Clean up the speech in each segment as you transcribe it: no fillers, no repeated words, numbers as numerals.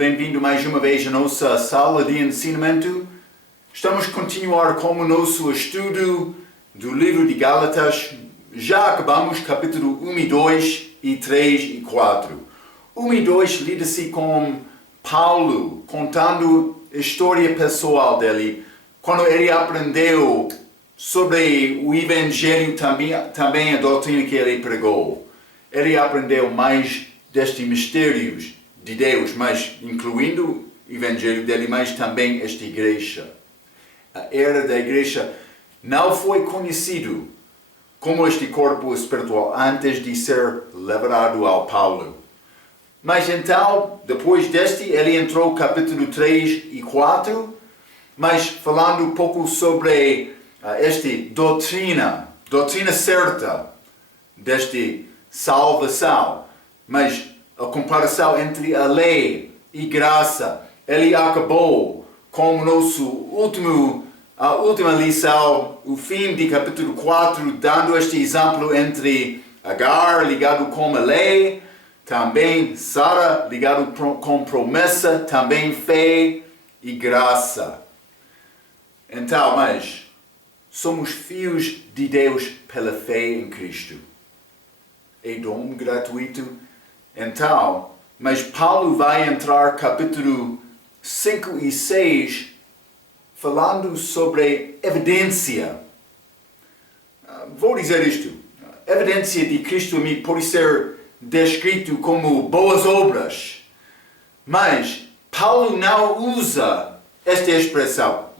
bem-vindo mais uma vez à nossa sala de ensinamento. Estamos a continuar com o nosso estudo do livro de Gálatas. Já acabamos capítulo 1 e 2 e 3 e 4. 1 e 2 lida-se com Paulo contando a história pessoal dele, quando ele aprendeu sobre o Evangelho, também a doutrina que ele pregou. Ele aprendeu mais destes mistérios de Deus, mas incluindo o Evangelho dele, mas também esta igreja. A era da igreja não foi conhecido como este corpo espiritual antes de ser levado ao Paulo. Mas então, depois deste, ele entrou no capítulo 3 e 4, mas falando um pouco sobre esta doutrina certa desta salvação, mas a comparação entre a lei e graça. Ele acabou com a última lição, o fim de capítulo 4, dando este exemplo entre Agar ligado com a lei, também Sara ligado com promessa, também fé e graça. Então, mas somos filhos de Deus pela fé em Cristo. É dom gratuito. Então, mas Paulo vai entrar capítulo 5 e 6 falando sobre evidência. Vou dizer isto. Evidência de Cristo em mim pode ser descrito como boas obras. Mas Paulo não usa esta expressão.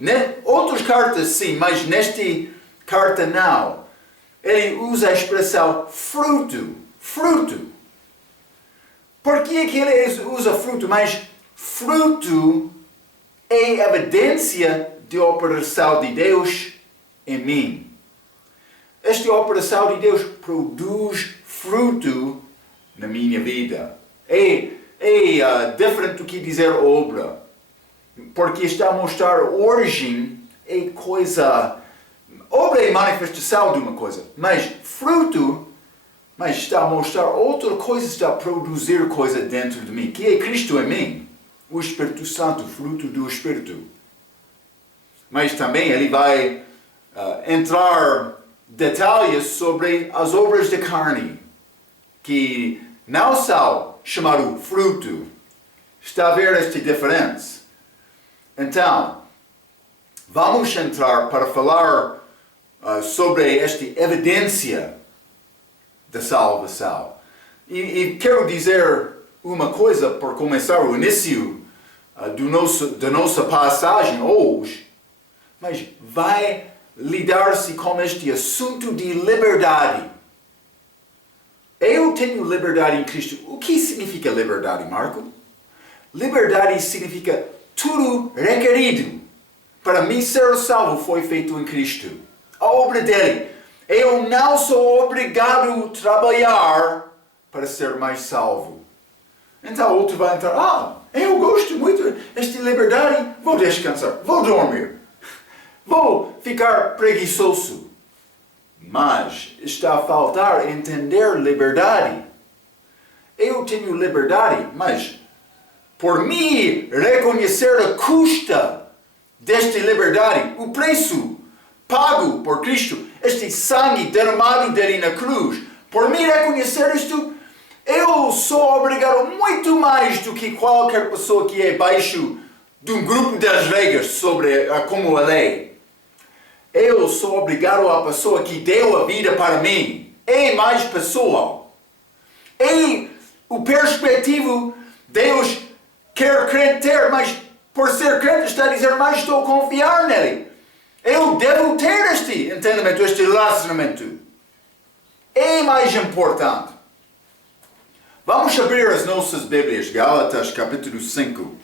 Outras cartas sim, mas nesta carta não. Ele usa a expressão fruto. Por que ele usa fruto? Mas fruto é evidência da operação de Deus em mim. Esta operação de Deus produz fruto na minha vida. É diferente do que dizer obra. Porque está a mostrar origem é coisa. Obra é manifestação de uma coisa. Mas fruto, mas está a mostrar outra coisa, está a produzir coisa dentro de mim. Que é Cristo em mim. O Espírito Santo, fruto do Espírito. Mas também ele vai entrar detalhes sobre as obras da carne. Que não são chamadas fruto. Está a ver esta diferença? Então, vamos entrar para falar sobre esta evidência da salvação. E quero dizer uma coisa para começar o início da nossa passagem hoje, mas vai lidar-se com este assunto de liberdade. Eu tenho liberdade em Cristo. O que significa liberdade, Marco? Liberdade significa tudo requerido para mim ser salvo foi feito em Cristo. A obra dele. Eu não sou obrigado a trabalhar para ser mais salvo. Então outro vai entrar, eu gosto muito desta liberdade, vou descansar, vou dormir, vou ficar preguiçoso. Mas está a faltar entender liberdade. Eu tenho liberdade, mas por me reconhecer a custa desta liberdade, o preço pago por Cristo, este sangue derramado dele na cruz, por me reconhecer isto, eu sou obrigado muito mais do que qualquer pessoa que é abaixo de um grupo das regras sobre como a lei. Eu sou obrigado à pessoa que deu a vida para mim. É mais pessoal. É o perspectivo Deus quer crente ter, mas por ser crente está a dizer, mas estou a confiar nele. Eu devo ter este entendimento, este relacionamento. É mais importante. Vamos abrir as nossas Bíblias, Gálatas capítulo 5.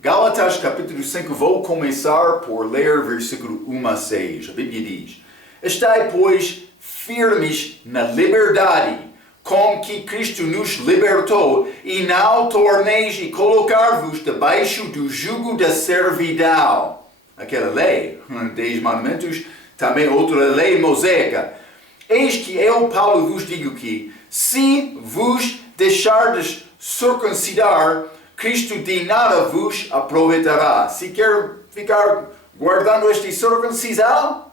Gálatas capítulo 5, vou começar por ler versículo 1 a 6. A Bíblia diz: Estai, pois, firmes na liberdade com que Cristo nos libertou, e não torneis a colocar-vos debaixo do jugo da servidão. Aquela lei, 10 mandamentos, também outra lei mosaica. Eis que eu, Paulo, vos digo que, se vos deixardes circuncidar, Cristo de nada vos aproveitará. Se quer ficar guardando este circuncisão,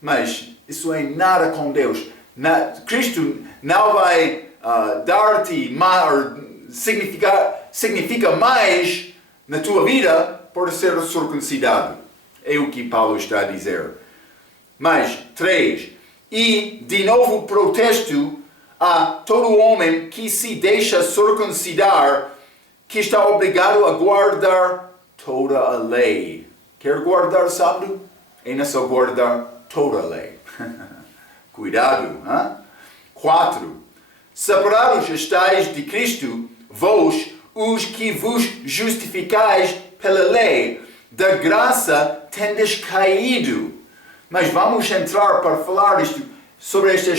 mas isso é nada com Deus. Cristo não vai dar-te mais, significa mais na tua vida por ser circuncidado. É o que Paulo está a dizer. Mas, 3. E, de novo, protesto a todo homem que se deixa circuncidar, que está obrigado a guardar toda a lei. Quer guardar sábado? É não só guardar toda a lei. Cuidado. Hein? 4. Separados estáis de Cristo, vós, os que vos justificais pela lei, da graça tendes caído. Mas vamos entrar para falar sobre esta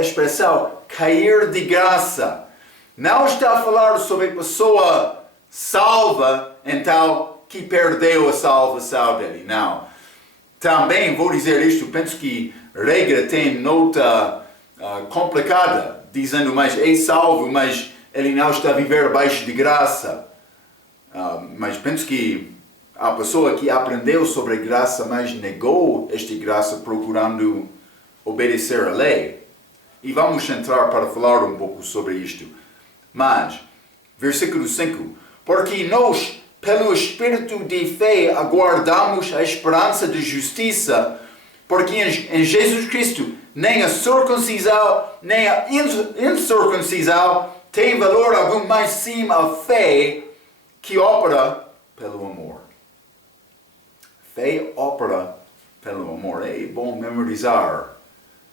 expressão, cair de graça. Não está a falar sobre a pessoa salva, então, que perdeu a salvação dele. Não. Também vou dizer isto, penso que regra tem nota complicada, dizendo, mas é salvo, mas ele não está a viver abaixo de graça. Mas penso que a pessoa que aprendeu sobre a graça, mas negou esta graça procurando obedecer a lei. E vamos entrar para falar um pouco sobre isto. Mas, versículo 5. Porque nós, pelo Espírito de fé, aguardamos a esperança de justiça, porque em Jesus Cristo nem a circuncisão, nem a incircuncisão tem valor algum, mas sim a fé que opera pelo amor. Fé opera pelo amor. É bom memorizar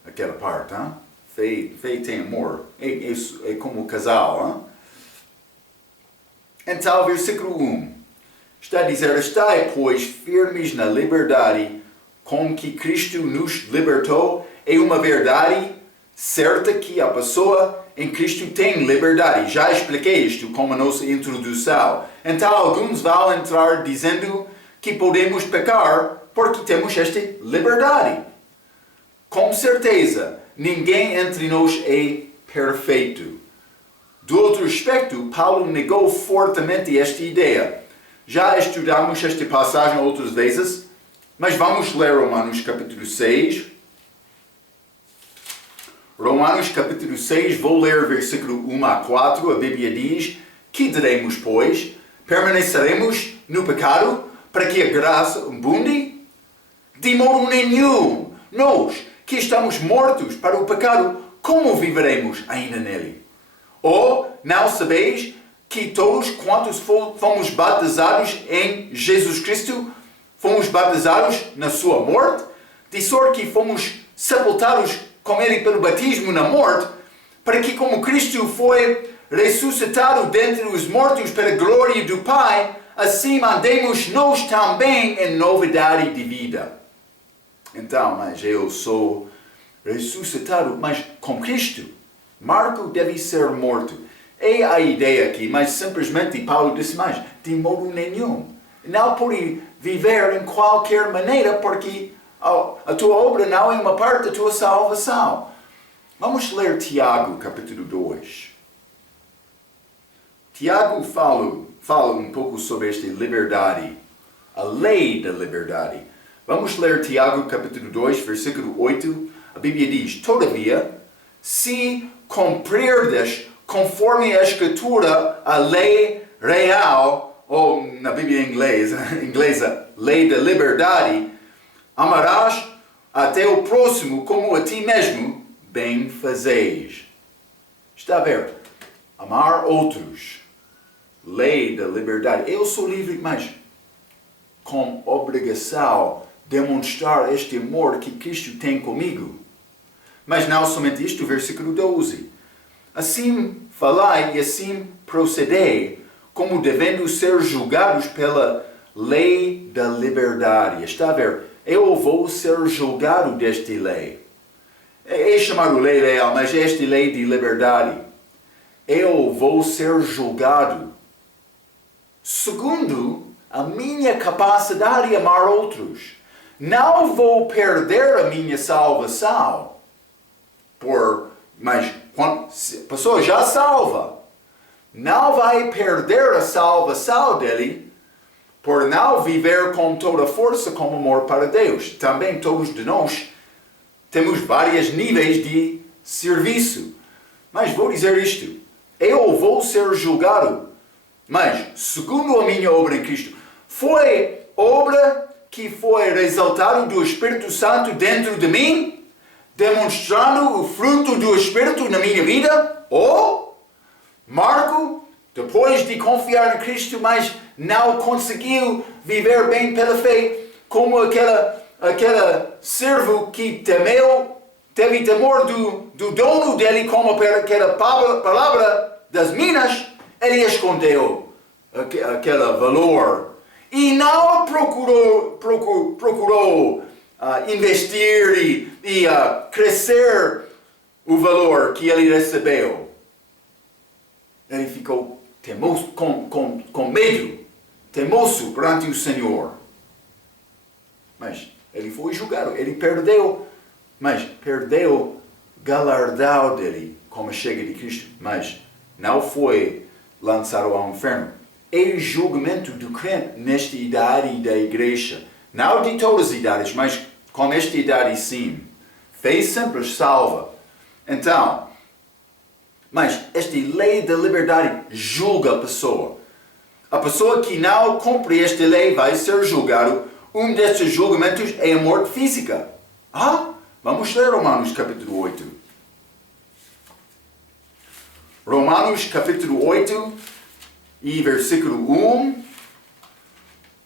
aquela parte. Hein? Fé tem amor. É como casal. Hein? Então, versículo 1. Está a dizer, estai, pois, firmes na liberdade com que Cristo nos libertou. É uma verdade certa que a pessoa em Cristo tem liberdade. Já expliquei isto como a nossa introdução. Então, alguns vão entrar dizendo que podemos pecar porque temos esta liberdade. Com certeza, ninguém entre nós é perfeito. Do outro aspecto, Paulo negou fortemente esta ideia. Já estudamos esta passagem outras vezes, mas vamos ler Romanos capítulo 6. Romanos capítulo 6, vou ler versículo 1 a 4. A Bíblia diz, que diremos, pois? Permaneceremos no pecado para que a graça abunde? De modo nenhum. Nós, que estamos mortos para o pecado, como viveremos ainda nele? Ou não sabeis que todos quantos fomos batizados em Jesus Cristo, fomos batizados na sua morte? De sorte que fomos sepultados com ele pelo batismo na morte, para que como Cristo foi ressuscitado dentre os mortos pela glória do Pai, assim andemos nós também em novidade de vida. Então, mas eu sou ressuscitado, mas com Cristo. Marco deve ser morto. É a ideia aqui, mas simplesmente Paulo disse mais, de modo nenhum. Não pode viver em qualquer maneira, porque a tua obra não é uma parte da tua salvação. Vamos ler Tiago, capítulo 2. Tiago fala um pouco sobre esta liberdade, a lei da liberdade. Vamos ler Tiago, capítulo 2, versículo 8. A Bíblia diz, todavia, se cumprirdes conforme a Escritura, a lei real, ou na Bíblia inglesa, lei da liberdade, amarás até o próximo como a ti mesmo, bem fazeis. Está a ver? Amar outros. Lei da liberdade. Eu sou livre, mas com obrigação demonstrar este amor que Cristo tem comigo. Mas não somente isto, versículo 12. Assim falai e assim procedei, como devendo ser julgados pela lei da liberdade. Está a ver? Eu vou ser julgado desta lei. É chamado lei real, mas é esta lei de liberdade. Eu vou ser julgado segundo a minha capacidade de amar outros. Não vou perder a minha salvação. Mas quando a pessoa já salva, não vai perder a salvação dele por não viver com toda a força com amor para Deus. Também todos de nós temos vários níveis de serviço. Mas vou dizer isto, eu vou ser julgado, mas segundo a minha obra em Cristo, foi obra que foi resultado do Espírito Santo dentro de mim, demonstrando o fruto do Espírito na minha vida, ou Marco, depois de confiar em Cristo, mas não conseguiu viver bem pela fé, como aquela servo que teve temor do dono dele, como aquela palavra das minas, ele escondeu aquele valor e não procurou investir e crescer o valor que ele recebeu. Ele ficou temoso, com medo, temoso perante o Senhor. Mas ele foi julgado, ele perdeu, mas perdeu galardão dele como chega de Cristo, mas não foi lançado ao inferno. É o julgamento do crente nesta idade da igreja, não de todas as idades, mas com esta idade sim. Fé sempre salva. Então, mas esta lei da liberdade julga a pessoa. A pessoa que não cumpre esta lei vai ser julgado. Um destes julgamentos é a morte física. Vamos ler Romanos capítulo 8. Romanos capítulo 8 e versículo 1.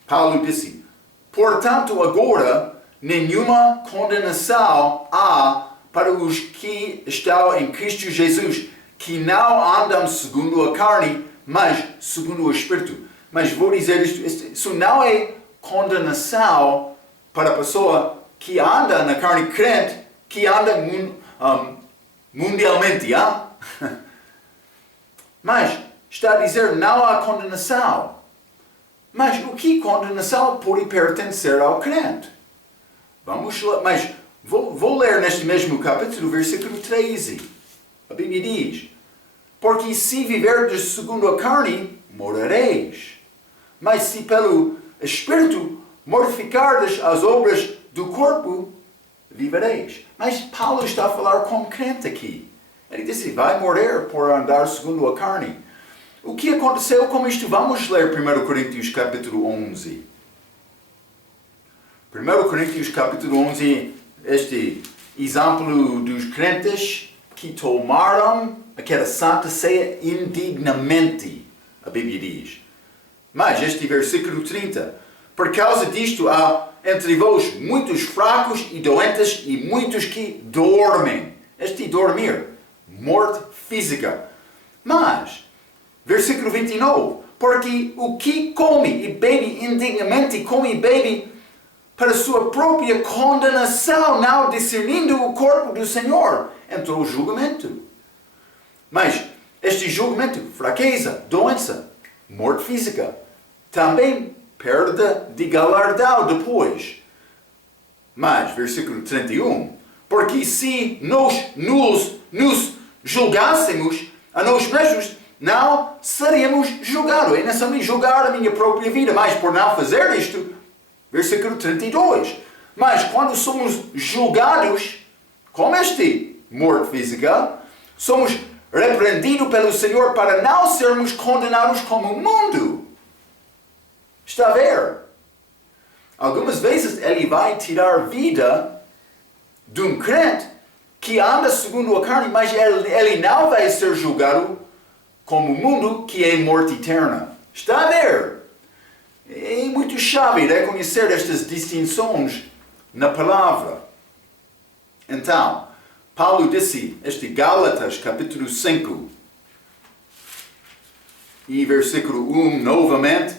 Paulo disse: portanto, agora nenhuma condenação há para os que estão em Cristo Jesus, que não andam segundo a carne, mas segundo o Espírito. Mas vou dizer isto, isso não é condenação para a pessoa que anda na carne, crente, que anda mundialmente, Mas está a dizer não há condenação. Mas o que condenação pode pertencer ao crente? Vamos lá, mas vou ler neste mesmo capítulo, versículo 13. A Bíblia diz: porque se viverdes segundo a carne, morrereis. Mas se pelo Espírito mortificardes as obras do corpo, vivereis. Mas Paulo está a falar com crente aqui. Ele disse: vai morrer por andar segundo a carne. O que aconteceu com isto? Vamos ler 1 Coríntios capítulo 11. 1 Coríntios capítulo 11, este exemplo dos crentes que tomaram aquela santa ceia indignamente, a Bíblia diz. Mas este versículo 30, por causa disto há entre vós muitos fracos e doentes e muitos que dormem. Este dormir, morte física. Mas, versículo 29, porque o que come e bebe indignamente, come e bebe para sua própria condenação, não discernindo o corpo do Senhor, entrou o julgamento. Mas este julgamento, fraqueza, doença, morte física, também perda de galardão depois. Mas, versículo 31, porque se nós nos julgássemos a nós mesmos, não seríamos julgados. Eu não só me julgar a minha própria vida, mas por não fazer isto, versículo 32. Mas quando somos julgados com este morte física, somos repreendidos pelo Senhor para não sermos condenados como o mundo. Está a ver? Algumas vezes Ele vai tirar vida de um crente que anda segundo a carne, mas ele não vai ser julgado como o mundo, que é morte eterna. Está a ver? É muito chave reconhecer estas distinções na palavra. Então, Paulo disse, este Gálatas, capítulo 5, e versículo 1, novamente: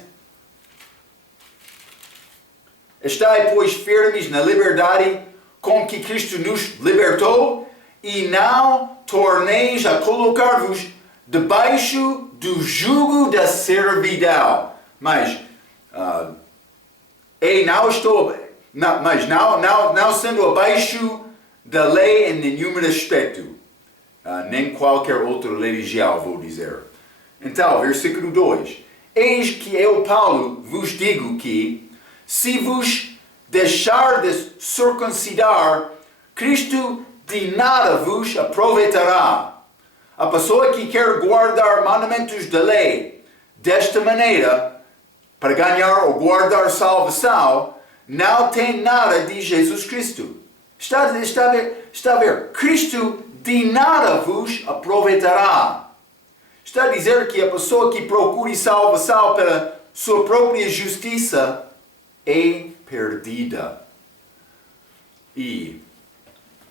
estai, pois, firmes na liberdade com que Cristo nos libertou, e não torneis a colocar-vos debaixo do jugo da servidão. Mas não sendo abaixo da lei em nenhum aspecto, nem qualquer outra religião, vou dizer. Então, versículo 2. Eis que eu, Paulo, vos digo que, se vos deixardes circuncidar, Cristo de nada vos aproveitará. A pessoa que quer guardar mandamentos da lei desta maneira, para ganhar ou guardar salvação, não tem nada de Jesus Cristo. Está a ver? Cristo de nada vos aproveitará. Está a dizer que a pessoa que procure salvação pela sua própria justiça é perdida.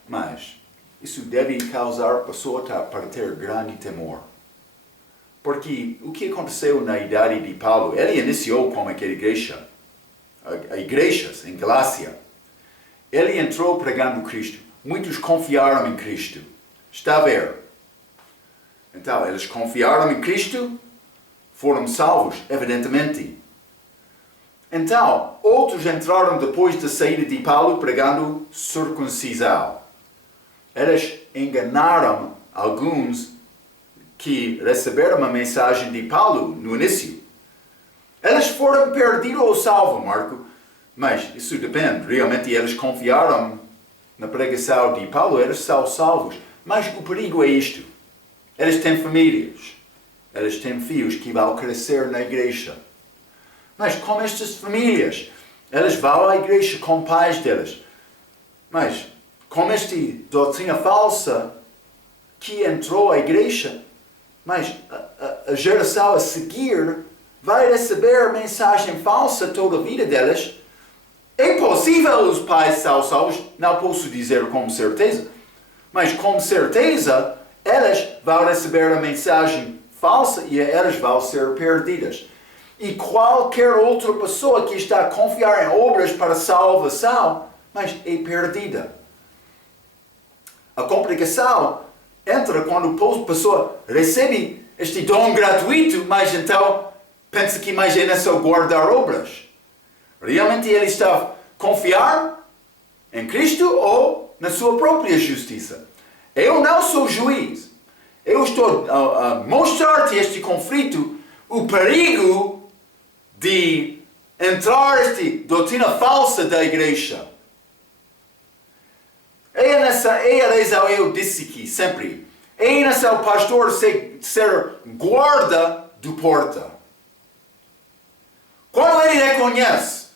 Mas isso deve causar a pessoa para ter grande temor. Porque o que aconteceu na idade de Paulo? Ele iniciou com aquela igreja, igrejas em Galácia. Ele entrou pregando Cristo. Muitos confiaram em Cristo. Está a ver? Então, eles confiaram em Cristo, foram salvos, evidentemente. Então, outros entraram depois da saída de Paulo pregando circuncisão. Eles enganaram alguns que receberam a mensagem de Paulo no início. Eles foram perdidos ou salvos, Marco. Mas isso depende. Realmente eles confiaram na pregação de Paulo, eles são salvos. Mas o perigo é isto. Eles têm famílias. Eles têm filhos que vão crescer na igreja. Mas com estas famílias, eles vão à igreja com pais deles. Mas com esta doutrina falsa que entrou à igreja, mas a geração a seguir vai receber mensagem falsa toda a vida deles. É possível os pais serem salvos, não posso dizer com certeza, mas com certeza eles vão receber a mensagem falsa e eles vão ser perdidas. E qualquer outra pessoa que está a confiar em obras para salvação, mas é perdida. A complicação entra quando a pessoa recebe este dom gratuito, mas então pensa que mais é só guardar obras. Realmente ele está a confiar em Cristo ou na sua própria justiça. Eu não sou juiz. Eu estou a mostrar-te este conflito, o perigo de entrar esta doutrina falsa da igreja. É a razão eu disse aqui, sempre. É nessa o pastor ser guarda do porta. Quando ele reconhece,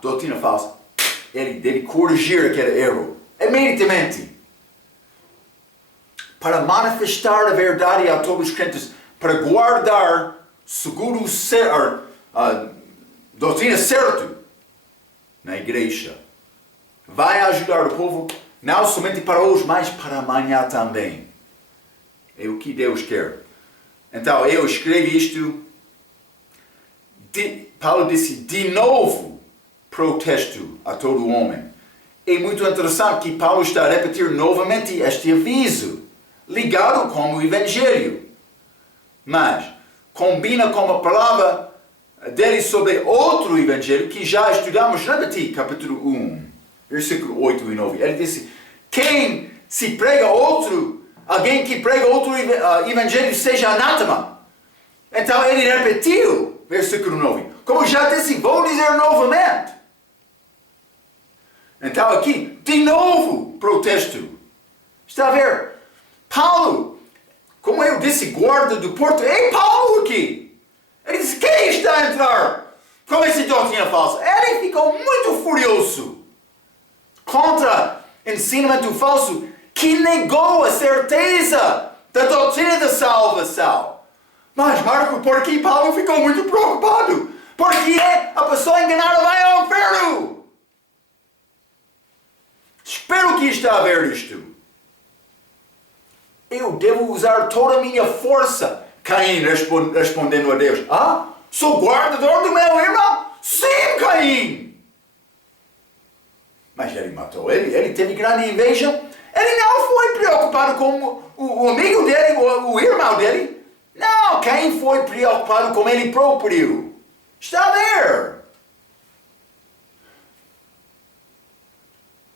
doutrina falsa, ele deve corrigir aquele erro, imediatamente. Para manifestar a verdade a todos os crentes, para guardar seguro a doutrina certa na igreja. Vai ajudar o povo, não somente para hoje, mas para amanhã também. É o que Deus quer. Então, eu escrevi isto. Paulo disse, de novo, protesto a todo homem. É muito interessante que Paulo está a repetir novamente este aviso, ligado com o Evangelho. Mas, combina com a palavra dele sobre outro Evangelho que já estudamos, repeti, capítulo 1, versículo 8 e 9. Ele disse, quem se prega alguém que prega outro Evangelho seja anátema. Então ele repetiu, versículo 9. Como já disse, vou dizer novamente. Então aqui, de novo, protesto. Está a ver? Paulo, como eu disse, guarda do porto. É Paulo aqui. Ele disse, quem está a entrar com essa doutrina falsa? Ele ficou muito furioso contra ensinamento falso que negou a certeza da doutrina da salvação. Mas Marco, por que Paulo ficou muito preocupado? Porque a pessoa enganada vai ao inferno. Espero que está a ver isto. Eu devo usar toda a minha força. Caim respondendo a Deus. Sou guardador do meu irmão? Sim, Caim. Mas ele matou ele. Ele teve grande inveja. Ele não foi preocupado com o amigo dele, o irmão dele. Não, Caim foi preocupado com ele próprio. Está a ver?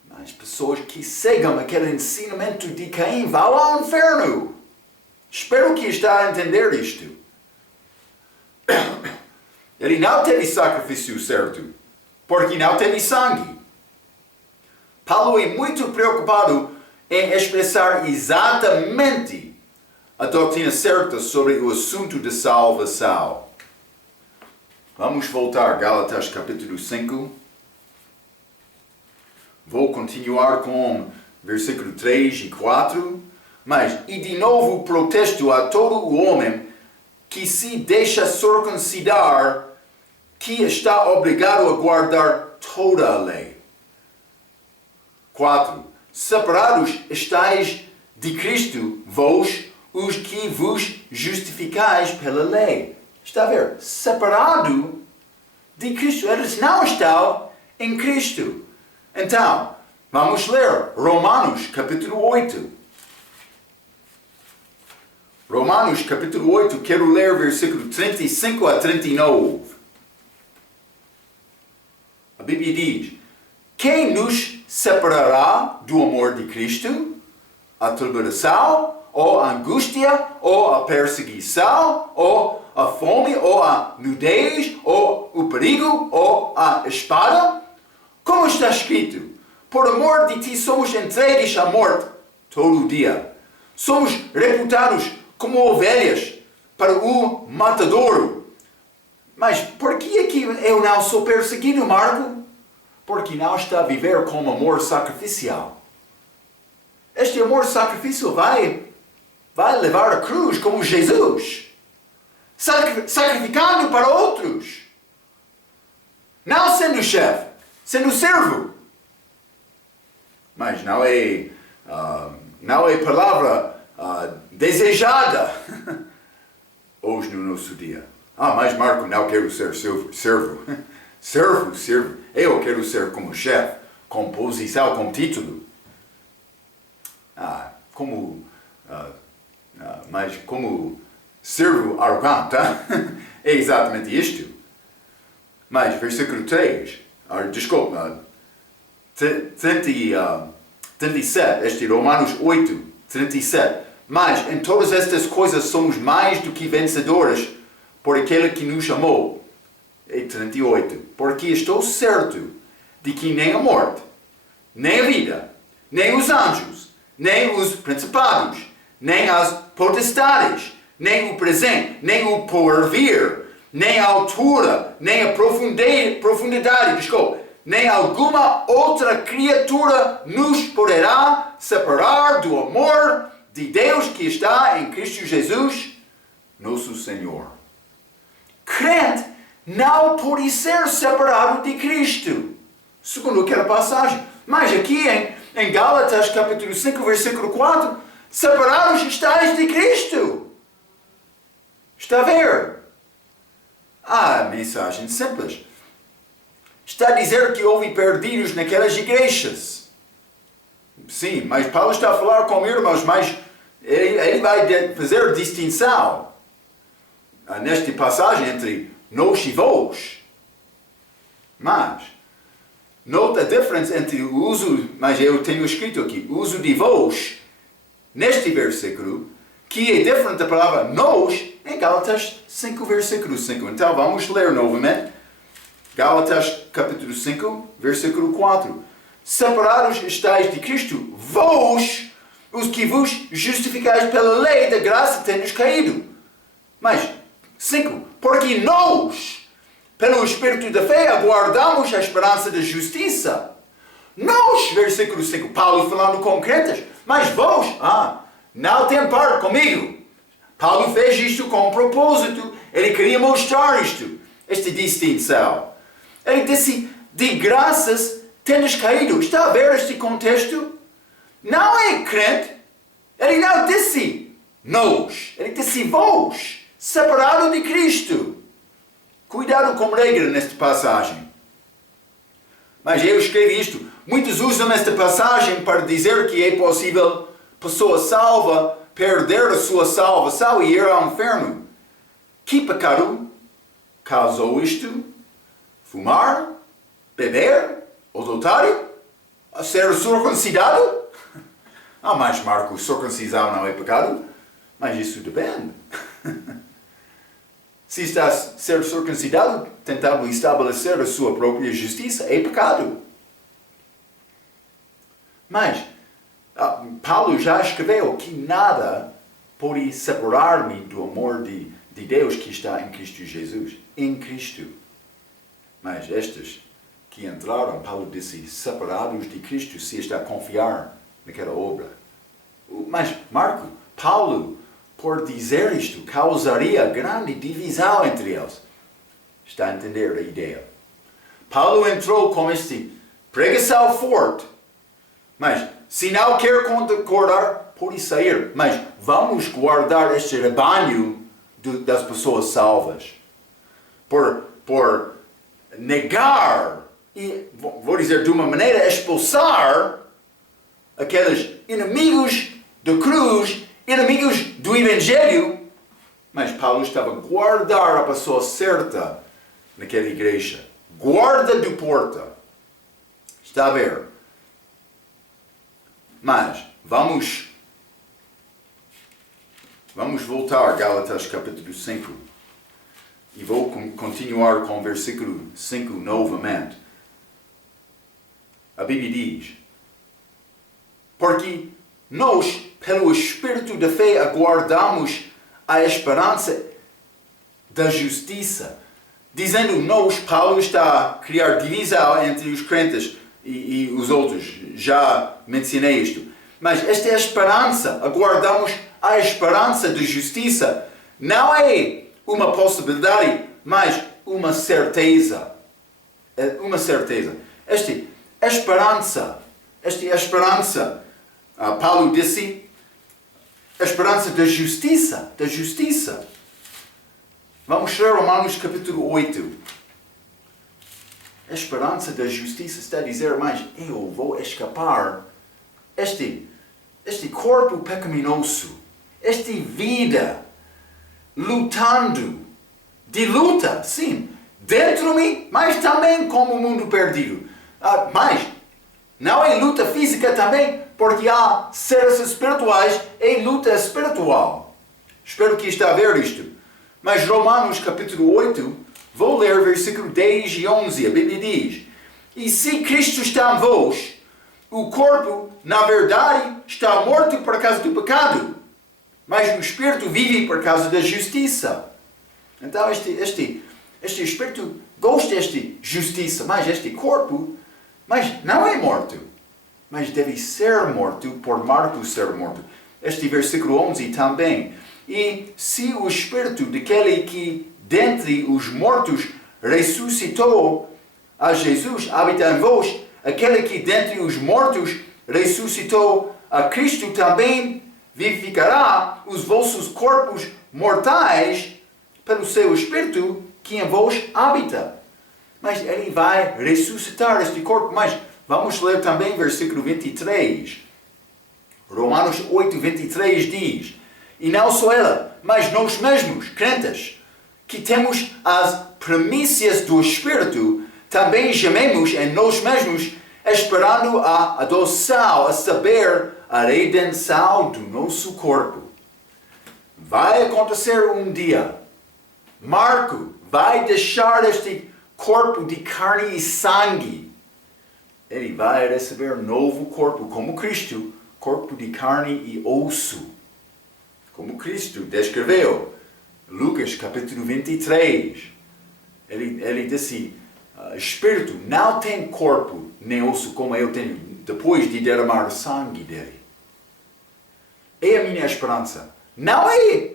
Mas pessoas que seguem aquele ensinamento de Caim vão ao inferno. Espero que está a entender isto. Ele não teve sacrifício certo, porque não teve sangue. Paulo é muito preocupado em expressar exatamente a doutrina certa sobre o assunto da salvação. Vamos voltar a Gálatas capítulo 5. Vou continuar com versículo 3 e 4. Mas, e de novo protesto a todo o homem que se deixa circuncidar, que está obrigado a guardar toda a lei. 4. Separados estáis de Cristo, vós, os que vos justificais pela lei. Está a ver? Separado de Cristo. Eles não estão em Cristo. Então, vamos ler Romanos capítulo 8. Romanos capítulo 8, quero ler versículo 35 a 39. A Bíblia diz: quem nos separará do amor de Cristo? A tribulação, ou a angústia, ou a perseguição, ou a fome, ou a nudez, ou o perigo, ou a espada? Como está escrito: por amor de ti somos entregues à morte todo o dia. Somos reputados como ovelhas para o matadouro. Mas por que é que eu não sou perseguido, Marco? Porque não está a viver com amor sacrificial. Este amor sacrificial vai levar a cruz como Jesus, sacrificando para outros. Não sendo chefe, sendo servo. Mas não é palavra desejada hoje no nosso dia. Mas Marco, não quero ser servo. Servo. Eu quero ser como chefe, com posição, com título. Mas como servo arrogante, é exatamente isto. Mas versículo 3, desculpa, 37, este Romanos 8, 37. Mas em todas estas coisas somos mais do que vencedores por aquele que nos amou. E 38. Porque estou certo de que nem a morte, nem a vida, nem os anjos, nem os principados, nem as potestades, nem o presente, nem o porvir, nem a altura, nem a profundidade, nem alguma outra criatura nos poderá separar do amor de Deus que está em Cristo Jesus, nosso Senhor. Crente não pode ser separado de Cristo, segundo aquela passagem. Mas aqui em Gálatas capítulo 5, versículo 4, separados estáis de Cristo. Está a ver? A mensagem simples. Está a dizer que houve perdidos naquelas igrejas. Sim, mas Paulo está a falar com irmãos, mas ele vai fazer distinção nesta passagem entre nós e vós. Mas, nota a diferença entre o uso, mas eu tenho escrito aqui, o uso de vós, neste versículo, que é diferente da palavra nós, em Gálatas 5, versículo 5. Então, vamos ler novamente. Gálatas capítulo 5, versículo 4. Separados estáis de Cristo, vós, os que vos justificais pela lei da graça, tendes caído. Mas, 5. Porque nós, pelo Espírito da fé, aguardamos a esperança da justiça. Nós, versículo 5, Paulo falando com crentes, mas vós, não tem parte comigo. Paulo fez isto com um propósito. Ele queria mostrar isto, esta distinção. Ele disse, de graças tendes caído. Está a ver este contexto? Não é crente. Ele não disse nós. Ele disse vós, separado de Cristo. Cuidado com regra nesta passagem. Mas eu escrevi isto. Muitos usam esta passagem para dizer que é possível pessoa salva perder a sua salvação e ir ao inferno. Que pecado causou isto? Fumar? Beber? Adultério? ser circuncidado? Ah, mas Marco, circuncisão não é pecado? Mas isso depende. Se estás a ser circuncidado, tentando estabelecer a sua própria justiça, é pecado. Mas Paulo já escreveu que nada pode separar-me do amor de Deus que está em Cristo Jesus. Em Cristo. Mas estes que entraram, Paulo disse, separados de Cristo, se está a confiar naquela obra. Mas Marco, Paulo, por dizer isto, causaria grande divisão entre eles. Está a entender a ideia? Paulo entrou com este pregação forte. Mas, se não quer concordar, pode sair. Mas vamos guardar este rebanho das pessoas salvas. Por negar, e vou dizer de uma maneira, expulsar aqueles inimigos da cruz, inimigos do Evangelho. Mas Paulo estava a guardar a pessoa certa naquela igreja. Guarda de porta. Está a ver? Mas vamos voltar a Gálatas capítulo 5. E vou continuar com o versículo 5 novamente. A Bíblia diz: porque nós, pelo Espírito da fé, aguardamos a esperança da justiça. Dizendo nós, Paulo está a criar divisão entre os crentes e os outros. Já mencionei isto. Mas esta é a esperança. Aguardamos a esperança de justiça. Não é uma possibilidade, mas uma certeza. Uma certeza. Esta esperança. Paulo disse, a esperança da justiça. Da justiça. Vamos ler Romanos capítulo 8. A esperança da justiça está a dizer, mas eu vou escapar este corpo pecaminoso, esta vida lutando, de luta, sim, dentro de mim, mas também como o mundo perdido. Mas não é luta física também, porque há seres espirituais em luta espiritual. Espero que está a ver isto. Mas Romanos capítulo 8, vou ler versículo 10 e 11, a Bíblia diz: e se Cristo está em vós, o corpo, na verdade, está morto por causa do pecado, mas o Espírito vive por causa da justiça. Então este Espírito gosta desta justiça, mas este corpo, mas não é morto, mas deve ser morto por Marco ser morto. Este versículo 11 também. E se o Espírito daquele que dentre os mortos ressuscitou a Jesus habita em vós, aquele que dentre os mortos ressuscitou a Cristo também vivificará os vossos corpos mortais pelo seu Espírito que em vós habita. Mas ele vai ressuscitar este corpo. Mas vamos ler também versículo 23. Romanos 8, 23 diz: e não só ela, mas nós mesmos, crentes, que temos as primícias do Espírito, também gememos em nós mesmos, esperando a adoção, a saber, a redenção do nosso corpo. Vai acontecer um dia. Marco vai deixar este corpo de carne e sangue. Ele vai receber um novo corpo, como Cristo, corpo de carne e osso. Como Cristo descreveu, Lucas capítulo 23. Ele disse, Espírito não tem corpo nem osso como eu tenho, depois de derramar o sangue dele. É a minha esperança. Não é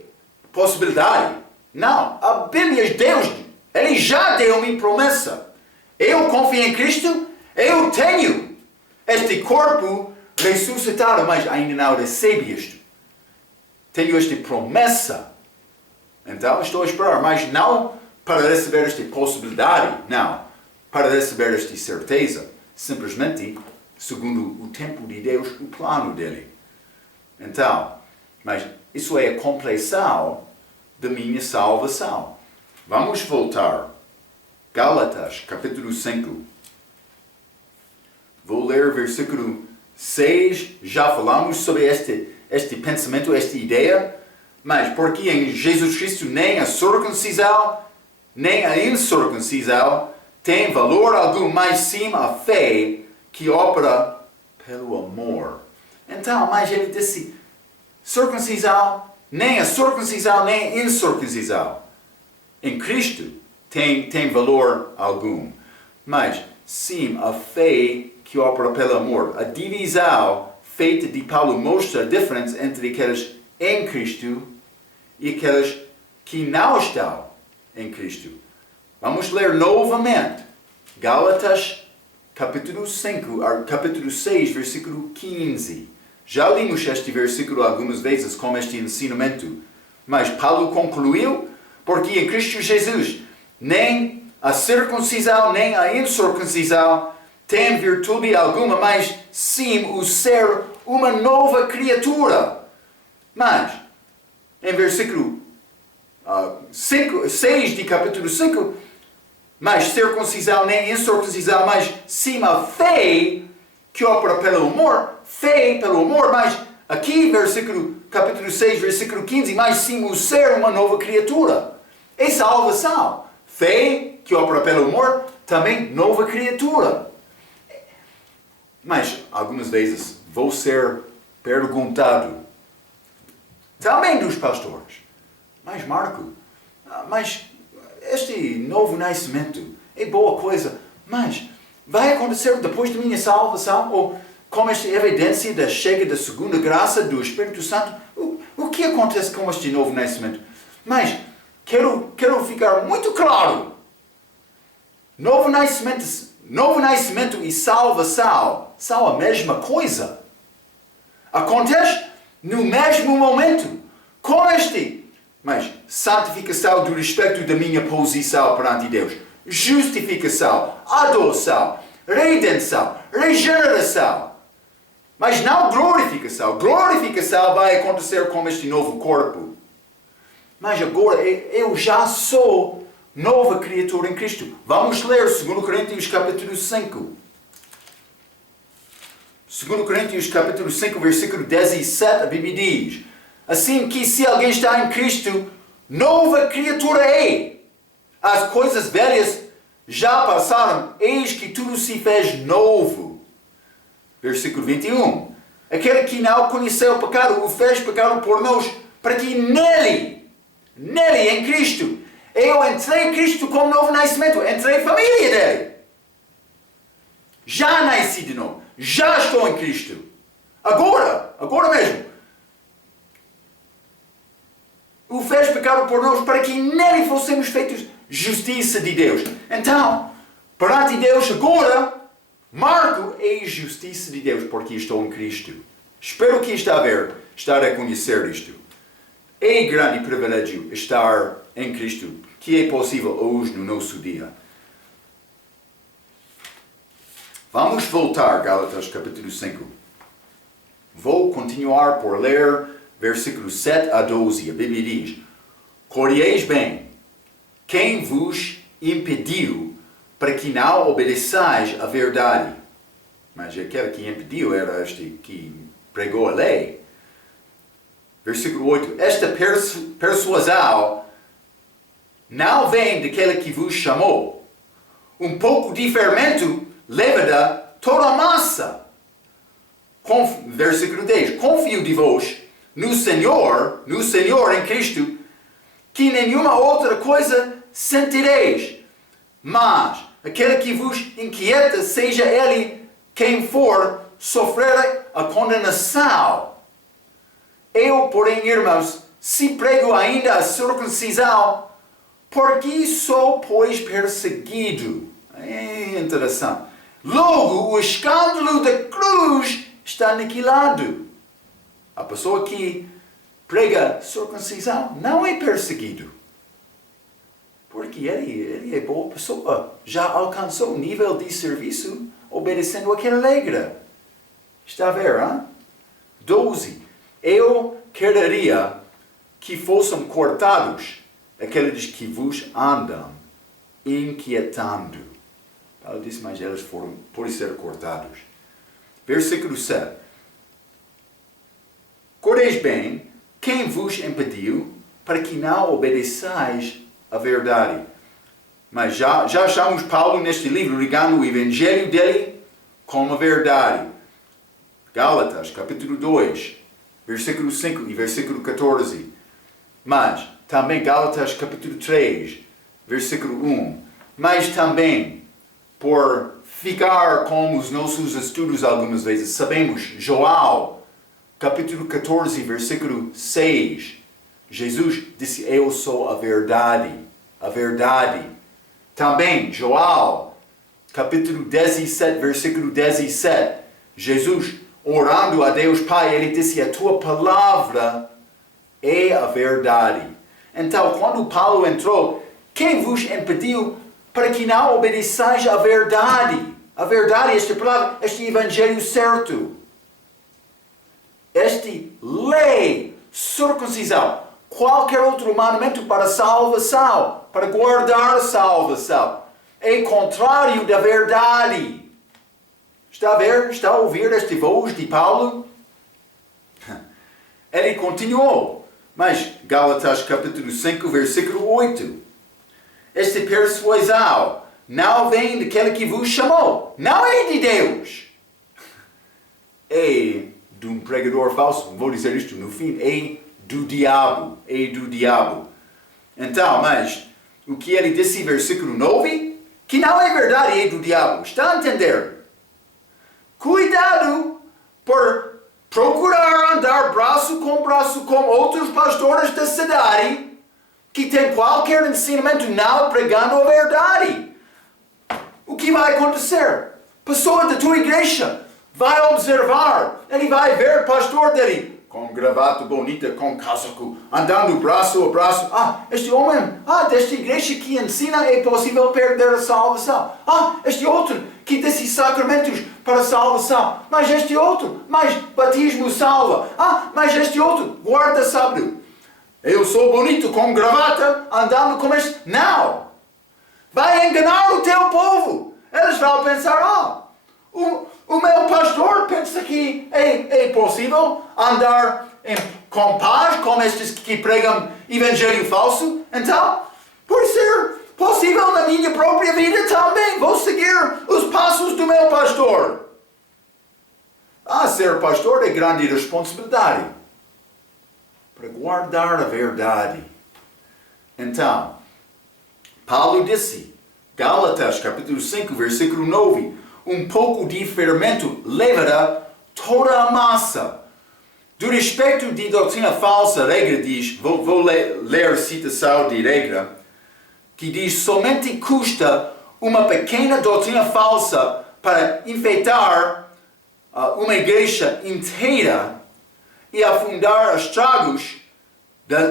possibilidade. Não. A Bíblia de Deus, Ele já deu-me promessa. Eu confio em Cristo, eu tenho este corpo ressuscitado, mas ainda não recebo isto. Tenho esta promessa. Então estou a esperar, mas não para receber esta possibilidade, não. Para receber esta certeza, simplesmente segundo o tempo de Deus, o plano dele. Então, mas isso é a compleição da minha salvação. Vamos voltar. Gálatas, capítulo 5. Vou ler versículo 6. Já falamos sobre este pensamento, esta ideia. Mas porque em Jesus Cristo nem a circuncisão, nem a incircuncisão tem valor algum, mas sim a fé que opera pelo amor. Então, mas ele disse, circuncisão, nem a circuncisão, nem a incircuncisão em Cristo tem valor algum. Mas sim a fé que opera pelo amor. A divisão feita de Paulo mostra a diferença entre aqueles em Cristo e aqueles que não estão em Cristo. Vamos ler novamente. Gálatas, capítulo 6, versículo 15. Já limos este versículo algumas vezes com este ensinamento. Mas Paulo concluiu, porque em Cristo Jesus nem a circuncisão nem a incircuncisão tem virtude alguma, mas sim o ser uma nova criatura. Mas, em versículo 6 de capítulo 5, mas circuncisão nem incircuncisão, mas sim a fé que opera pelo amor, fé pelo amor, mas aqui, capítulo 6, versículo 15, mas sim o ser uma nova criatura. É salvação. Fé que opera pelo amor, também nova criatura. Mas, algumas vezes, vou ser perguntado, também dos pastores, mas Marco, mas este novo nascimento é boa coisa, mas vai acontecer depois da minha salvação? Ou com esta evidência da chega da segunda graça do Espírito Santo? O que acontece com este novo nascimento? Mas quero ficar muito claro. Novo nascimento e salvação são a mesma coisa. Acontece no mesmo momento. Com mas santificação do respeito da minha posição perante Deus. Justificação, adoção, redenção, regeneração. Mas não glorificação. Glorificação vai acontecer com este novo corpo. Mas agora eu já sou nova criatura em Cristo. Vamos ler 2 Coríntios capítulo 5. 2 Coríntios capítulo 5, versículo 17, a Bíblia diz: assim que se alguém está em Cristo, nova criatura é. As coisas velhas já passaram, eis que tudo se fez novo. Versículo 21. Aquele que não conheceu o pecado, o fez pecado por nós, para que nele, em Cristo, eu entrei em Cristo como novo nascimento, entrei em família dele. Já nasci de novo, já estou em Cristo. Agora mesmo. O fez pecado por nós, para que nele fossemos feitos justiça de Deus. Então, perante Deus agora, Marco é justiça de Deus, porque estou em Cristo. Espero que estar a conhecer isto. É grande privilégio estar em Cristo, que é possível hoje no nosso dia. Vamos voltar, Gálatas capítulo 5. Vou continuar por ler versículos 7 a 12. A Bíblia diz: corrieis bem, quem vos impediu para que não obedeçais à verdade? Mas aquele que impediu era este que pregou a lei. Versículo 8. Esta persuasão não vem daquele que vos chamou. Um pouco de fermento leva-da toda a massa. Versículo 10. Confio de vós no Senhor em Cristo, que nenhuma outra coisa sentireis. Mas aquele que vos inquieta, seja ele quem for, sofrer a condenação. Eu, porém, irmãos, se prego ainda a circuncisão, porque sou, pois, perseguido. É interessante. Logo, o escândalo da cruz está aniquilado. A pessoa que prega circuncisão não é perseguido. Porque ele é boa pessoa. Já alcançou o nível de serviço obedecendo aquela regra. Está a ver, hein? 12. Eu quereria que fossem cortados aqueles que vos andam inquietando. Paulo disse, mas eles podem ser cortados. versículo 7. Correis bem, quem vos impediu para que não obedeçais a verdade? Mas já achamos Paulo neste livro ligando o evangelho dele com a verdade. Gálatas, capítulo 2, versículo 5 e versículo 14. Mas também Gálatas, capítulo 3, versículo 1. Mas também, por ficar com os nossos estudos algumas vezes, sabemos João, capítulo 14, versículo 6. Jesus disse, eu sou a verdade. A verdade. Também, João, capítulo 17, versículo 17. Jesus, orando a Deus Pai, ele disse, a tua palavra é a verdade. Então, quando Paulo entrou, quem vos impediu para que não obedeçais à verdade? A verdade, esta palavra, este evangelho certo. Este lei, circuncisão, qualquer outro mandamento para salvação, para guardar a salvação, é contrário da verdade. Está a ver? Está a ouvir este voz de Paulo? Ele continuou, mas Gálatas capítulo 5, versículo 8. Esta persuasão não vem daquele que vos chamou, não é de Deus. É de um pregador falso, vou dizer isto no fim, é do diabo, Então, mas, o que ele disse em versículo 9, que não é verdade, é do diabo, está a entender? Cuidado por procurar andar braço com outros pastores da cidade, que tem qualquer ensinamento não pregando a verdade. O que vai acontecer? Pessoa da tua igreja vai observar, ele vai ver o pastor dele, com gravata bonita, com casaco, andando braço a braço. Este homem, desta igreja que ensina é possível perder a salvação. Este outro que disse sacramentos para a salvação. Mas este outro, mas batismo salva. Mas este outro guarda sábado. Eu sou bonito com gravata, andando com este. Não! Vai enganar o teu povo. Eles vão pensar, o meu pastor pensa que é possível andar com paz com estes que pregam evangelho falso. Então, por ser possível na minha própria vida também, vou seguir os passos do meu pastor. Ser pastor é grande responsabilidade para guardar a verdade. Então, Paulo disse, Gálatas capítulo 5, versículo 9, um pouco de fermento levará toda a massa. Do respeito de doutrina falsa, a regra diz, vou ler a citação de regra, que diz, somente custa uma pequena doutrina falsa para enfeitar uma igreja inteira e afundar estragos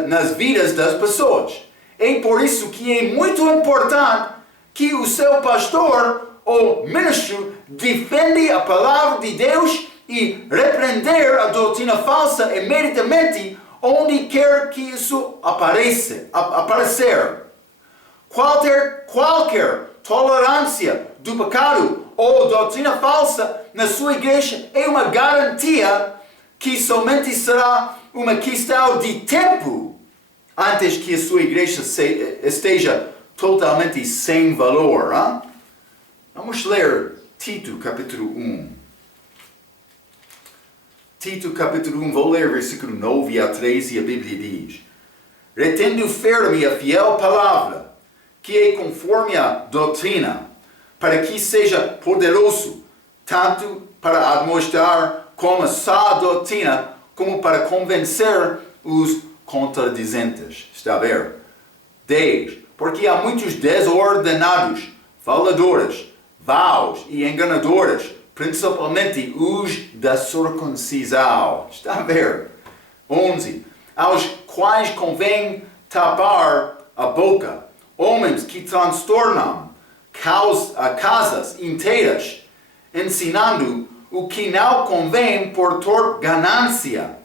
nas vidas das pessoas. É por isso que é muito importante que o seu pastor ou ministro defende a palavra de Deus e repreender a doutrina falsa imediatamente onde quer que isso aparecer. Qualquer tolerância do pecado ou doutrina falsa na sua igreja é uma garantia que somente será uma questão de tempo antes que a sua igreja esteja totalmente sem valor. Vamos ler Tito capítulo 1. Tito capítulo 1, vou ler versículo 9 a 13 e a Bíblia diz: retendo firme a fiel palavra, que é conforme a doutrina, para que seja poderoso, tanto para admoestar como a sã doutrina, como para convencer os contradizentes. Está a ver? 10. Porque há muitos desordenados, faladores, vaos e enganadoras, principalmente os da circuncisão. Está a ver? 11. Aos quais convém tapar a boca, homens que transtornam casas inteiras, ensinando o que não convém por torpe ganância.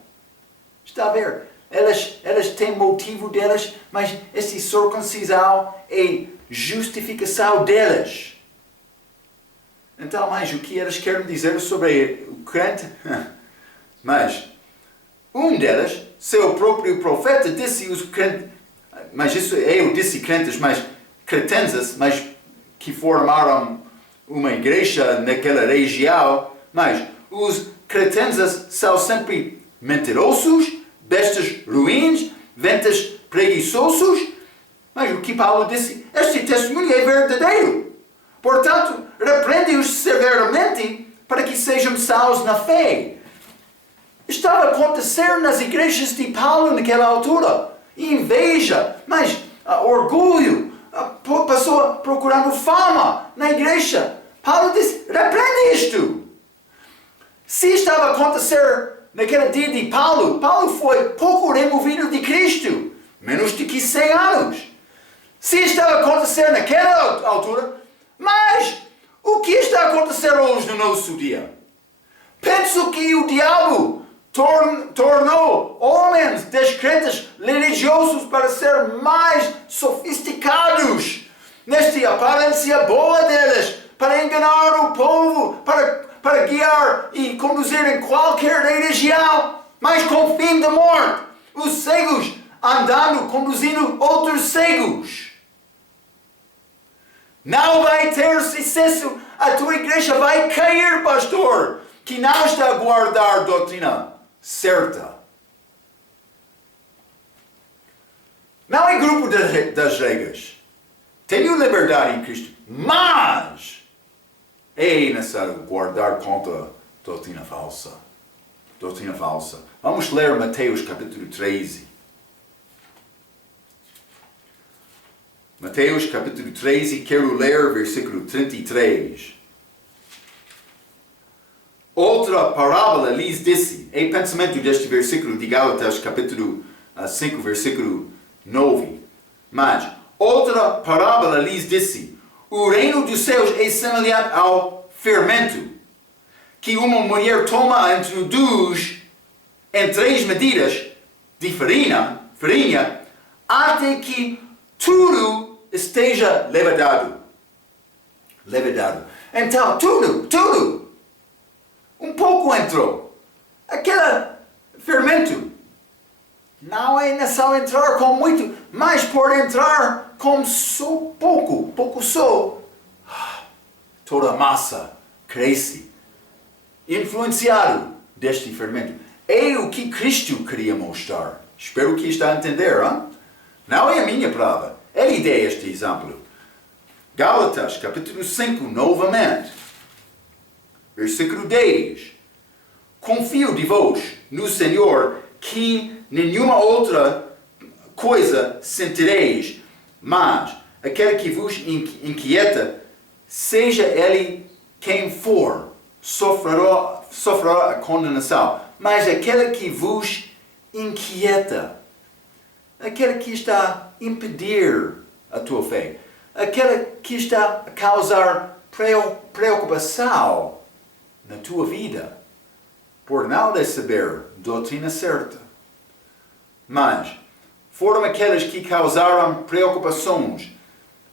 Está a ver? Elas têm motivo delas, mas essa circuncisão é justificação delas. Então, mas o que eles querem dizer sobre o crente? Mas um deles, seu próprio profeta, disse os crentes, mas isso eu disse crentes, mas cretenses, mas que formaram uma igreja naquela região, mas os cretenses são sempre mentirosos, bestas ruins, ventas preguiçosos. Mas o que Paulo disse, este testemunho é verdadeiro. Portanto, repreende-os severamente para que sejam salvos na fé. Estava a acontecer nas igrejas de Paulo naquela altura. Inveja, mas orgulho, passou procurando fama na igreja. Paulo disse, repreende isto. Se estava a acontecer naquele dia de Paulo, Paulo foi pouco removido de Cristo, menos de que 100 anos. Se estava a acontecer naquela altura, mas o que está a acontecer hoje no nosso dia? Penso que o diabo tornou homens descrentes religiosos para ser mais sofisticados nesta aparência boa deles, para enganar o povo, para guiar e conduzir em qualquer religião, mas com fim de morte. Os cegos andando, conduzindo outros cegos. Não vai ter sucesso. A tua igreja vai cair, pastor, que não está a guardar a doutrina certa. Não é grupo das regras. Tenho liberdade em Cristo, mas é necessário guardar contra a doutrina falsa. Doutrina falsa. Vamos ler Mateus capítulo 13. Mateus capítulo 13, quero ler versículo 33. Outra parábola lhes disse, é pensamento deste versículo de Gálatas capítulo 5, versículo 9. Mas outra parábola lhes disse, o reino dos céus é semelhante ao fermento, que uma mulher toma e introduz em 3 medidas de farinha, até que tudo esteja levedado. Então, tudo. Um pouco entrou. Aquele fermento. Não é necessário entrar com muito, mas por entrar com só pouco só, toda a massa cresce. Influenciado deste fermento. É o que Cristo queria mostrar. Espero que está a entender, hein? Não é a minha palavra. Ele deu este exemplo. Gálatas, capítulo 5, novamente. Versículo 10. Confio de vós no Senhor, que nenhuma outra coisa sentireis, mas aquele que vos inquieta, seja ele quem for, sofrerá a condenação. Mas aquele que vos inquieta, aquele que está a impedir a tua fé, aquele que está a causar preocupação na tua vida, por não receber doutrina certa. Mas foram aqueles que causaram preocupações,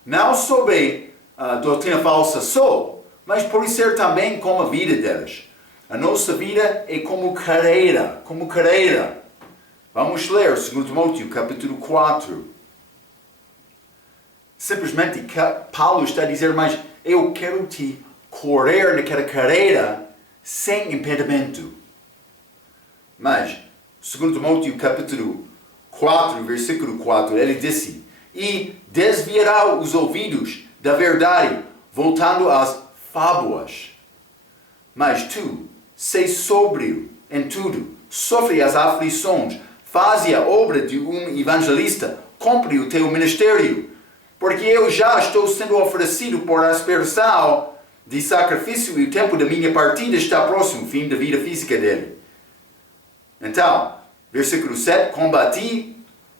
não sobre a doutrina falsa só, mas por ser também como a vida deles. A nossa vida é como carreira. Vamos ler 2 Timóteo capítulo 4. Simplesmente Paulo está a dizer, mas eu quero te correr naquela carreira sem impedimento. Mas 2 Timóteo capítulo 4, versículo 4, ele disse, e desviará os ouvidos da verdade, voltando às fábulas. Mas tu, sei sóbrio em tudo, sofre as aflições, faze a obra de um evangelista, cumpre o teu ministério, porque eu já estou sendo oferecido por aspersão de sacrifício e o tempo da minha partida está próximo, o fim da vida física dele. Então, versículo 7, combati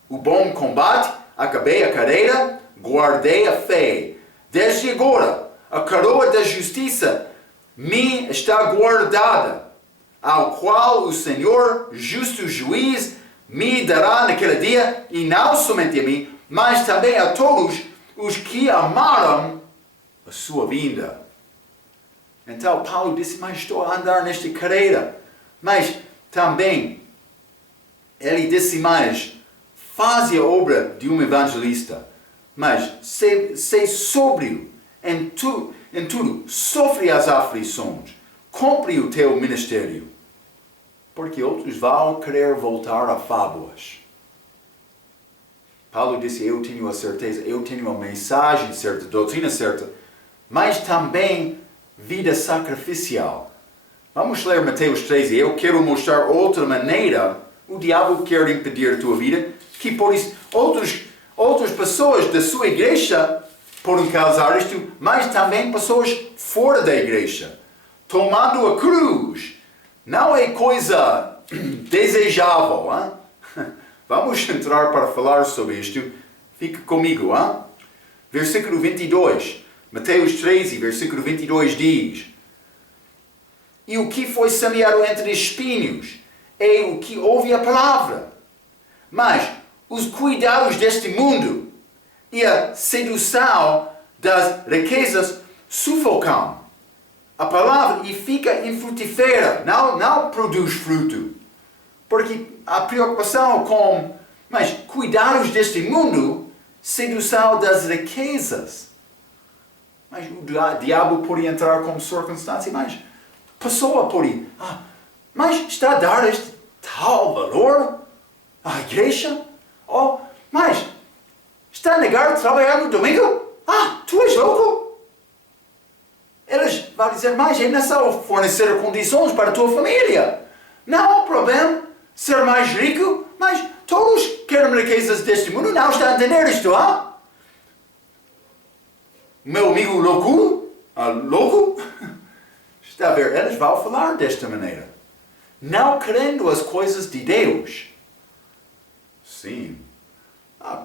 o bom combate, acabei a carreira, guardei a fé. Desde agora, a coroa da justiça me está guardada, ao qual o Senhor, justo juiz, me dará naquele dia, e não somente a mim, mas também a todos os que amaram a sua vinda. Então Paulo disse, mas estou a andar nesta carreira. Mas também, ele disse mais, faz a obra de um evangelista, mas sei sóbrio em tudo, sofre as aflições, cumpre o teu ministério, porque outros vão querer voltar a fábulas. Paulo disse, eu tenho a certeza, eu tenho a mensagem certa, a doutrina certa, mas também vida sacrificial. Vamos ler Mateus 13. Eu quero mostrar outra maneira. O diabo quer impedir a tua vida. Que por isso, outras pessoas da sua igreja podem causar isto, mas também pessoas fora da igreja. Tomando a cruz. Não é coisa desejável. Hein? Vamos entrar para falar sobre isto. Fique comigo. Hein? Versículo 22. Mateus 13, versículo 22 diz: e o que foi semeado entre espinhos é o que ouve a palavra. Mas os cuidados deste mundo e a sedução das riquezas sufocam a palavra e fica infrutífera, não produz fruto. Porque a preocupação com, mas cuidados deste mundo, sedução das riquezas. Mas o diabo pode entrar como circunstância, mas pessoa pode, mas está a dar este tal valor à igreja? Mas está a negar trabalhar no domingo? Tu és louco? Eles vão dizer, mas é necessário fornecer condições para a tua família. Não há problema ser mais rico, mas todos querem riquezas deste mundo, não está a entender isto, Meu amigo louco? Louco? Está a ver, eles vão falar desta maneira. Não querendo as coisas de Deus. Sim.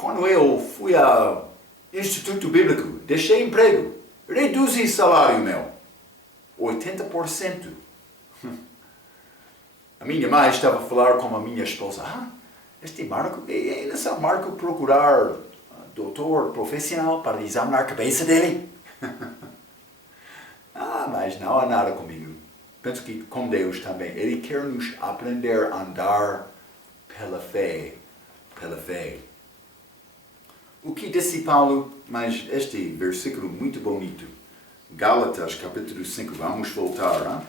Quando eu fui ao Instituto Bíblico, deixei emprego. Reduzi salário meu. 80%. A minha mãe estava a falar com a minha esposa. Este Marco, é necessário Marco procurar doutor profissional para examinar a cabeça dele. Mas não há nada comigo. Penso que com Deus também. Ele quer nos aprender a andar pela fé. Pela fé. O que disse Paulo? Mas este versículo muito bonito. Gálatas capítulo 5. Vamos voltar.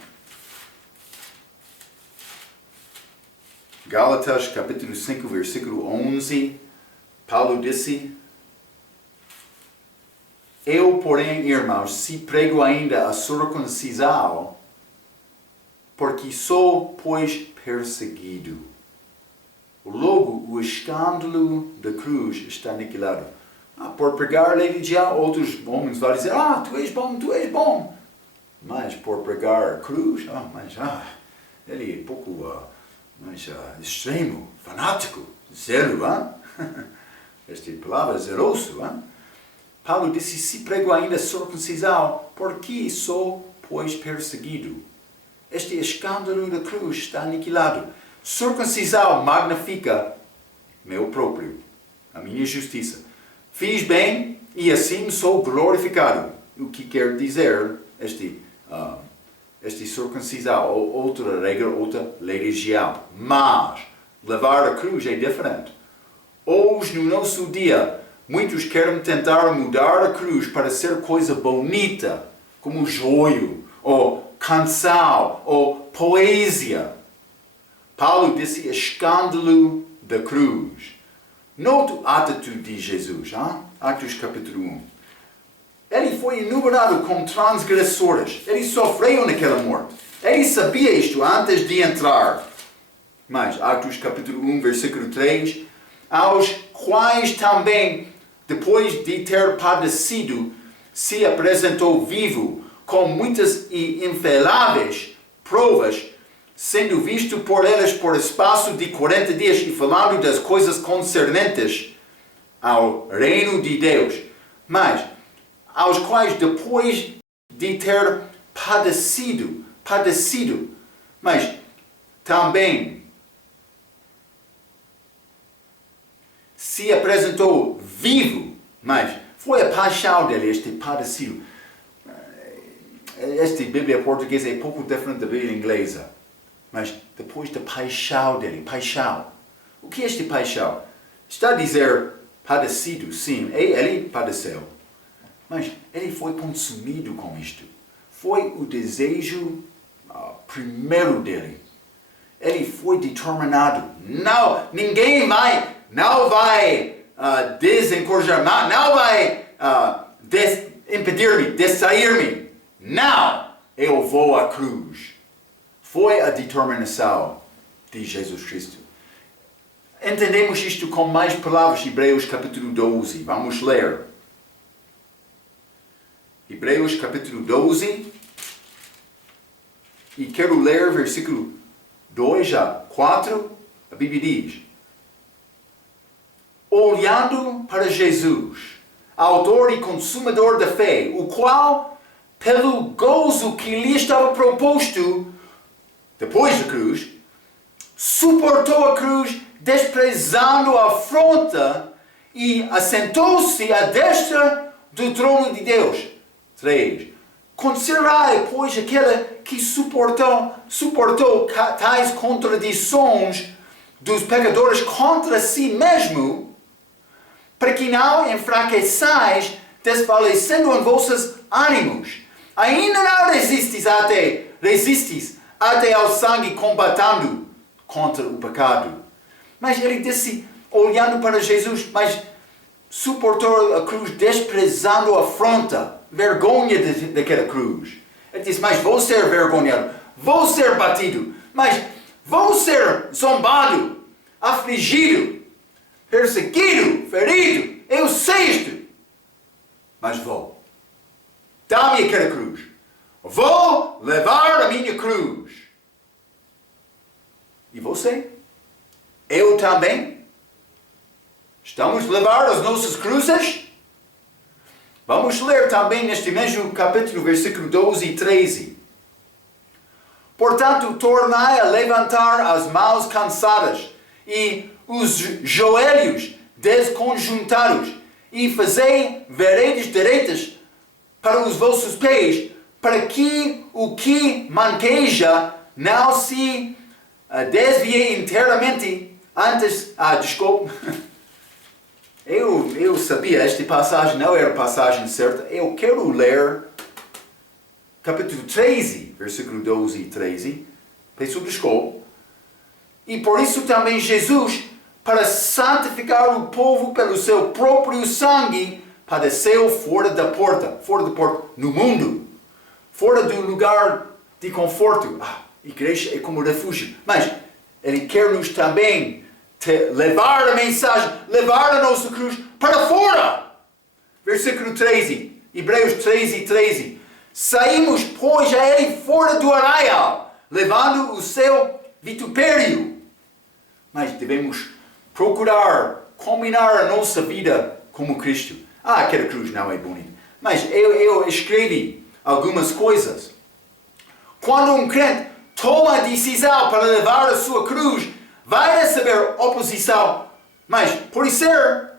Gálatas capítulo 5, versículo 11. Paulo disse: eu, porém, irmãos, se prego ainda a circuncisão, porque sou, pois, perseguido. Logo, o escândalo da cruz está aniquilado. Por pregar a religião, outros homens vão dizer, tu és bom. Mas por pregar a cruz, ele é pouco extremo, fanático, zelo, Esta palavra é zeloso, Paulo disse, se prego ainda a circuncisão, porque sou, pois, perseguido. Este escândalo da cruz está aniquilado. Circuncisão magnifica meu próprio, a minha justiça. Fiz bem e assim sou glorificado. O que quer dizer este circuncisão, ou outra regra, outra religião. Mas levar a cruz é diferente. Hoje, no nosso dia, muitos querem tentar mudar a cruz para ser coisa bonita, como joio, ou canção, ou poesia. Paulo disse escândalo da cruz. Note a atitude de Jesus, Atos capítulo 1. Ele foi enumerado como transgressores. Ele sofreu naquela morte. Ele sabia isto antes de entrar. Mas, Atos capítulo 1, versículo 3, aos quais também, depois de ter padecido, se apresentou vivo, com muitas e infeláveis provas, sendo visto por eles por espaço de 40 dias e falando das coisas concernentes ao reino de Deus. Mas, aos quais depois de ter padecido, mas também se apresentou vivo, mas foi a paixão dele, este padecido. esta Bíblia portuguesa é pouco diferente da Bíblia inglesa. Mas depois da paixão dele, paixão. O que é este paixão? Está a dizer padecido, sim, ele padeceu. Mas ele foi consumido com isto. Foi o desejo primeiro dele. Ele foi determinado. Não, ninguém não vai desencorajar, não vai impedir-me, sair-me. Não, eu vou à cruz. Foi a determinação de Jesus Cristo. Entendemos isto com mais palavras, Hebreus capítulo 12. Vamos ler. Hebreus capítulo 12. E quero ler versículo 2 a 4. A Bíblia diz: olhando para Jesus, autor e consumador da fé, o qual, pelo gozo que lhe estava proposto, depois da cruz, suportou a cruz, desprezando a afronta, e assentou-se à destra do trono de Deus. 3. Considerai, pois, aquele que suportou tais contradições dos pecadores contra si mesmo, para que não enfraqueçais, desfalecendo em vossos ânimos. Ainda não resistis até ao sangue, combatendo contra o pecado. Mas ele disse, olhando para Jesus, mas suportou a cruz, desprezando a afronta, vergonha daquela cruz. Ele disse, mas vou ser vergonhado, vou ser batido, mas vou ser zombado, afligido, perseguido, ferido. Eu sei isto, mas vou. Dá-me aquela cruz. Vou levar a minha cruz. E você? Eu também? Estamos a levar as nossas cruzes? Vamos ler também neste mesmo capítulo, versículo 12 e 13. Portanto, tornai a levantar as mãos cansadas e os joelhos desconjuntados, e fazei veredas direitas para os vossos pés, para que o que manqueja não se desvie inteiramente antes. Desculpe. Eu sabia, esta passagem não era a passagem certa. Eu quero ler capítulo 13, versículo 12 e 13. Peço desculpa. E por isso também Jesus, para santificar o povo pelo seu próprio sangue, padeceu fora da porta, no mundo, fora do lugar de conforto. Igreja é como refúgio. Mas Ele quer-nos também levar a mensagem, levar a nossa cruz para fora. Versículo 13, Hebreus 13 e 13. Saímos, pois, a Ele fora do arraial, levando o seu vitupério. Mas devemos procurar combinar a nossa vida como Cristo. Aquela cruz não é bonita. Mas eu escrevi algumas coisas. Quando um crente toma a decisão para levar a sua cruz, vai receber oposição. Mas pode ser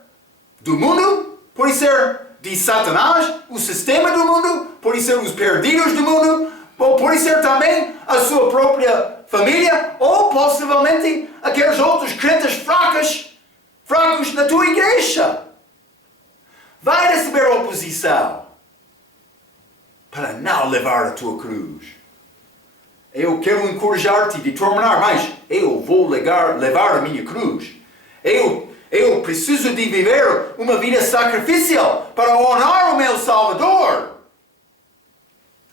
do mundo, pode ser de Satanás, o sistema do mundo, pode ser os perdidos do mundo, ou pode ser também a sua própria família, ou possivelmente aqueles outros crentes fracos na tua igreja. Vai receber oposição para não levar a tua cruz. Eu quero encorajar-te a determinar, mas eu vou levar a minha cruz. Eu preciso de viver uma vida sacrificial para honrar o meu Salvador.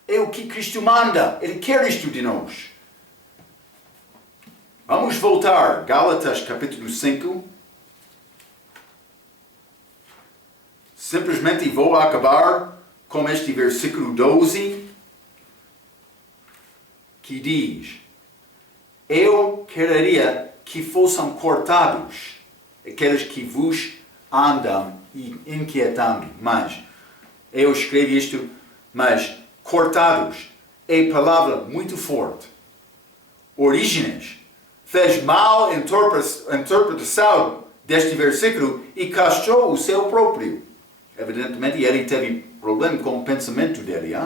É o que Cristo manda. Ele quer isto de nós. Vamos voltar. Gálatas capítulo 5. Simplesmente vou acabar com este versículo 12. Que diz: eu quereria que fossem cortados aqueles que vos andam inquietando. Mas, eu escrevi isto, mas cortados é palavra muito forte. Orígenes fez mal interpretação deste versículo e castrou o seu próprio. Evidentemente, ele teve problema com o pensamento dele.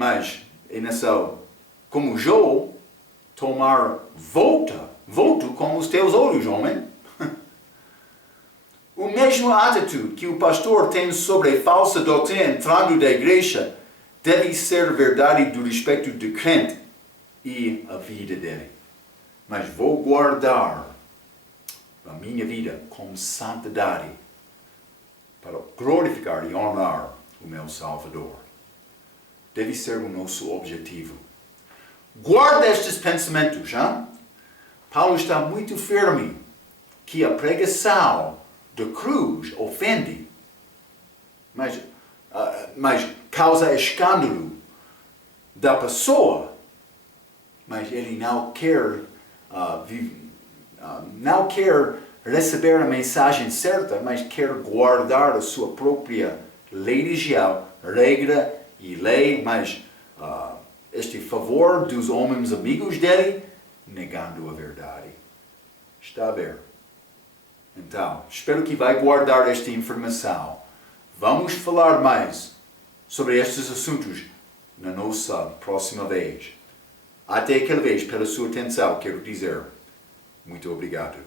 Mas é nessa, como João, tomar voto com os teus olhos, homem. O mesmo atitude que o pastor tem sobre a falsa doutrina entrando da igreja deve ser verdade do respeito do crente e a vida dele. Mas vou guardar a minha vida com santidade para glorificar e honrar o meu Salvador. Deve ser o nosso objetivo. Guarda estes pensamentos, hein? Paulo está muito firme que a pregação da cruz ofende, mas causa escândalo da pessoa, mas ele não quer receber a mensagem certa, mas quer guardar a sua própria religião, regra e lei, mas este favor dos homens amigos dele, negando a verdade. Está a ver? Então, espero que vai guardar esta informação. Vamos falar mais sobre estes assuntos na nossa próxima vez. Até aquela vez, pela sua atenção, quero dizer muito obrigado.